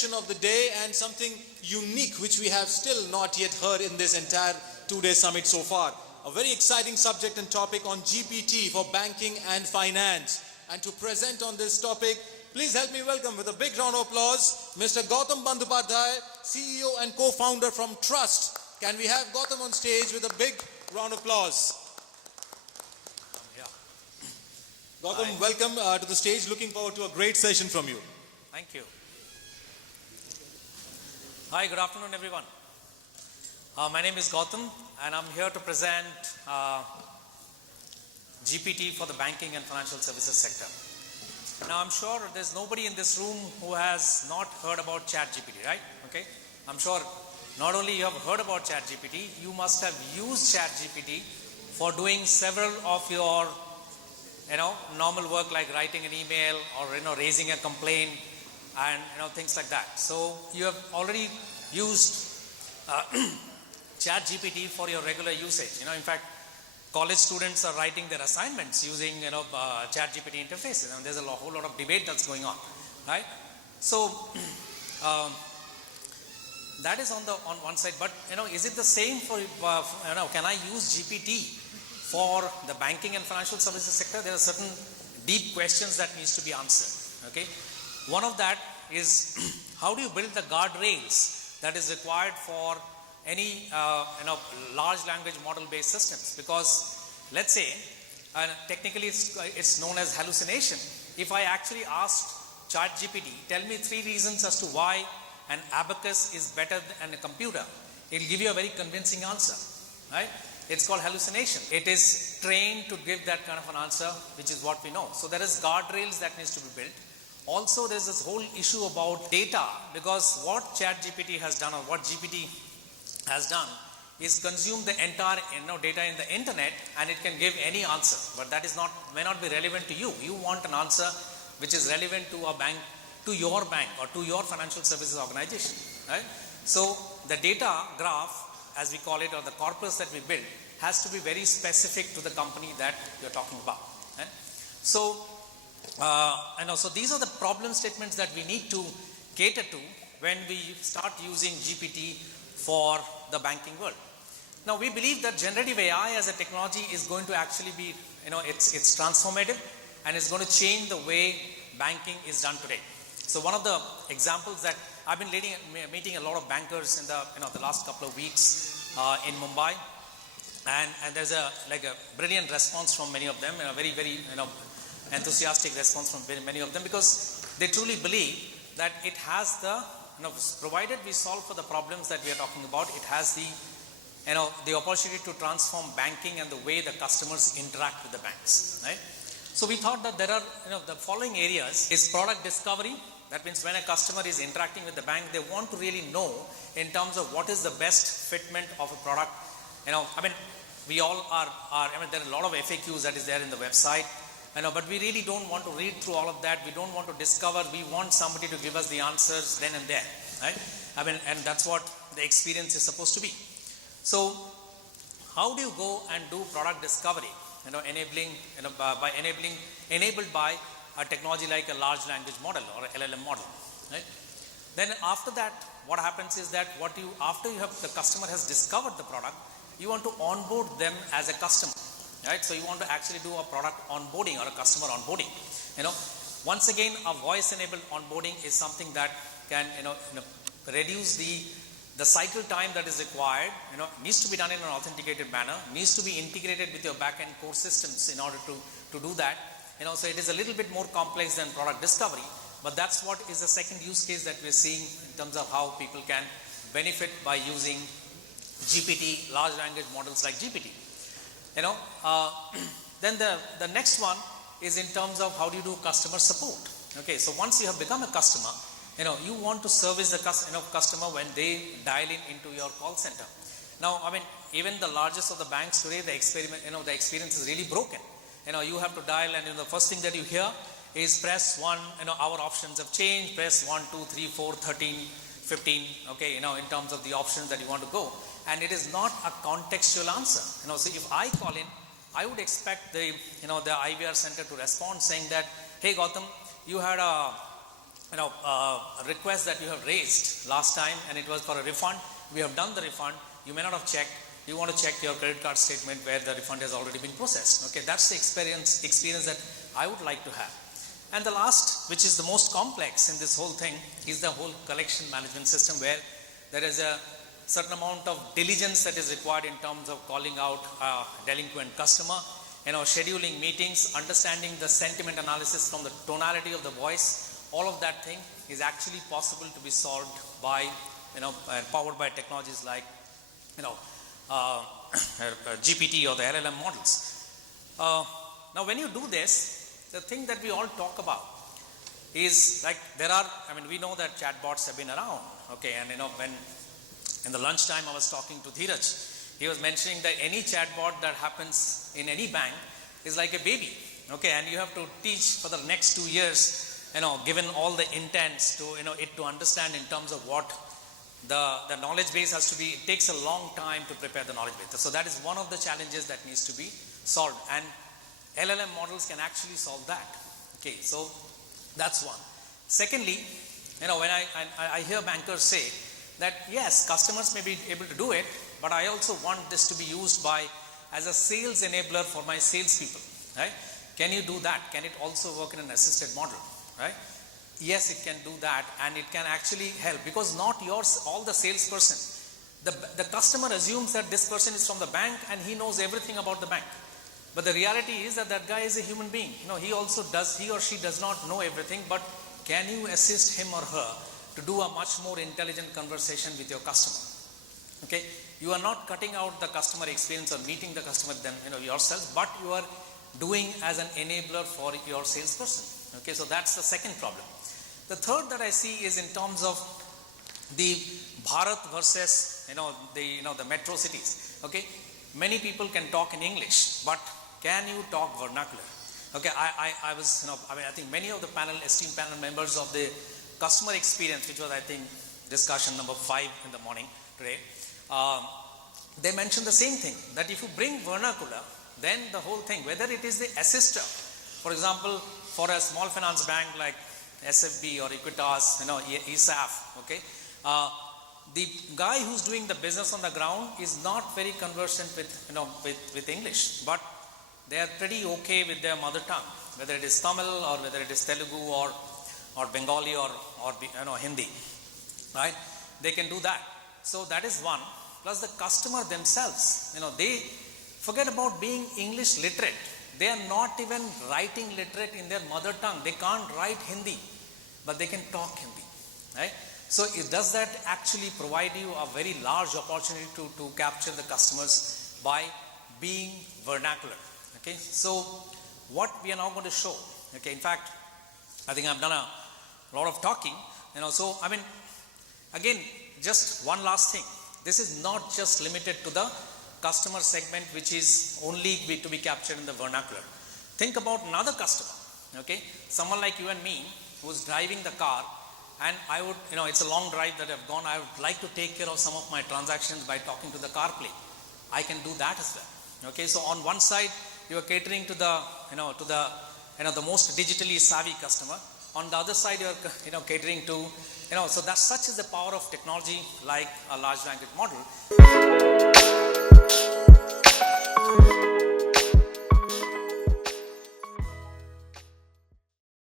session of the day and something unique which we have still not yet heard in this entire 2-day summit so far. A very exciting subject and topic on GPT for banking and finance. And to present on this topic, please help me welcome with a big round of applause, Mr. Gautam Bandyopadhyay, CEO and co-founder from Trustt. Can we have Gautam on stage with a big round of applause? Gautam, hi. Welcome to the stage. Looking forward to a great session from you. Thank you. Hi, good afternoon, everyone. My name is Gautam, and I'm here to present GPT for the banking and financial services sector. Now, I'm sure there's nobody in this room who has not heard about ChatGPT, right? Okay. I'm sure not only you have heard about ChatGPT, you must have used ChatGPT for doing several of your normal work like writing an email or raising a complaint and things like that. So you have already used ChatGPT for your regular usage. In fact, college students are writing their assignments using ChatGPT interfaces, and there's a whole lot of debate that's going on, right? So that is on one side. But is it the same for can I use GPT for the banking and financial services sector? There are certain deep questions that needs to be answered. Okay, one of that is how do you build the guardrails that is required for any large language model based systems? Because let's say technically it's known as hallucination. If I actually asked ChatGPT, tell me 3 reasons as to why an abacus is better than a computer, it'll give you a very convincing answer, right? It's called hallucination. It is trained to give that kind of an answer, which is what we know. So there is guardrails that needs to be built. Also, there's this whole issue about data, because what ChatGPT has done, or what GPT has done, is consume the entire data in the internet, and it can give any answer. But that is may not be relevant to you. You want an answer which is relevant to a bank, to your bank, or to your financial services organization, right? So the data graph, as we call it, or the corpus that we build, has to be very specific to the company that you're talking about. Right? So, so these are the problem statements that we need to cater to when we start using GPT for the banking world. Now, we believe that generative AI as a technology is going to actually be, it's transformative, and it's going to change the way banking is done today. So one of the examples that I've been meeting a lot of bankers in the last couple of weeks in Mumbai, and there's a brilliant response from many of them, very enthusiastic response from many of them, because they truly believe that it has provided we solve for the problems that we are talking about, it has the opportunity to transform banking and the way the customers interact with the banks, right? So we thought that there are the following areas is product discovery. That means when a customer is interacting with the bank, they want to really know in terms of what is the best fitment of a product. We all are there are a lot of FAQs that is there in the website, but we really don't want to read through all of that. We don't want to discover. We want somebody to give us the answers then and there, right? And that's what the experience is supposed to be. So how do you go and do product discovery? Enabled by a technology like a large language model or LLM model, right? Then after that, what happens is that after the customer has discovered the product, you want to onboard them as a customer, right? So you want to actually do a product onboarding or a customer onboarding. Once again, a voice-enabled onboarding is something that can reduce the cycle time that is required. Needs to be done in an authenticated manner, needs to be integrated with your back-end core systems in order to do that. So it is a little bit more complex than product discovery, but that's what is the second use case that we're seeing in terms of how people can benefit by using GPT, large language models like GPT. Then the next one is in terms of how do you do customer support. Okay, so once you have become a customer, you want to service the customer when they dial into your call center. Now, even the largest of the banks today, the experience is really broken. You have to dial, and the first thing that you hear is press 1, our options have changed, press 1, 2, 3, 4, 13, 15, okay, in terms of the options that you want to go. And it is not a contextual answer. So if I call in, I would expect the IVR center to respond saying that, hey Gautam, you had a request that you have raised last time, and it was for a refund. We have done the refund. You may not have checked. You want to check your credit card statement where the refund has already been processed. Okay, that's the experience that I would like to have. And the last, which is the most complex in this whole thing, is the whole collection management system, where there is a certain amount of diligence that is required in terms of calling out a delinquent customer, scheduling meetings, understanding the sentiment analysis from the tonality of the voice. All of that thing is actually possible to be solved by, powered by technologies like, GPT or the LLM models. Now, when you do this, the thing that we all talk about is like we know that chatbots have been around. Okay, and when in the lunchtime I was talking to Dheeraj, he was mentioning that any chatbot that happens in any bank is like a baby. Okay, and you have to teach for the next 2 years, given all the intents to, it to understand in terms of what the knowledge base has to be. It takes a long time to prepare the knowledge base. So that is one of the challenges that needs to be solved, and LLM models can actually solve that. Okay, so that's one. Secondly, when I hear bankers say that yes, customers may be able to do it, but I also want this to be used as a sales enabler for my salespeople. Right? Can you do that? Can it also work in an assisted model? Right? Yes, it can do that, and it can actually help, because not all the salesperson. The customer assumes that this person is from the bank and he knows everything about the bank. But the reality is that guy is a human being. He or she does not know everything, but can you assist him or her to do a much more intelligent conversation with your customer? Okay, you are not cutting out the customer experience or meeting the customer yourself, but you are doing as an enabler for your salesperson. Okay, so that's the second problem. The third that I see is in terms of the Bharat versus the metro cities. Okay, many people can talk in English, but can you talk vernacular? Okay, I think many of the esteemed panel members of the customer experience, which was I think discussion number 5 in the morning today, they mentioned the same thing, that if you bring vernacular, then the whole thing, whether it is the assister, for example, for a small finance bank like SFB or Equitas, ESAF, okay, the guy who's doing the business on the ground is not very conversant with English, but they are pretty okay with their mother tongue, whether it is Tamil or whether it is Telugu or Bengali or Hindi, right? They can do that. So that is one. Plus the customer themselves, they forget about being English literate. They are not even writing literate in their mother tongue. They can't write Hindi, but they can talk Hindi, right? So does that actually provide you a very large opportunity to capture the customers by being vernacular? Okay, so what we are now going to show, okay, in fact, I think I've done a lot of talking, so again, just one last thing. This is not just limited to the customer segment, which is only to be captured in the vernacular. Think about another customer, okay, someone like you and me who's driving the car, and I would, it's a long drive that I've gone. I would like to take care of some of my transactions by talking to the CarPlay. I can do that as well. Okay, so on one side, you are catering to the, the most digitally savvy customer. On the other side, you are, catering to, so that's such is the power of technology like a large language model.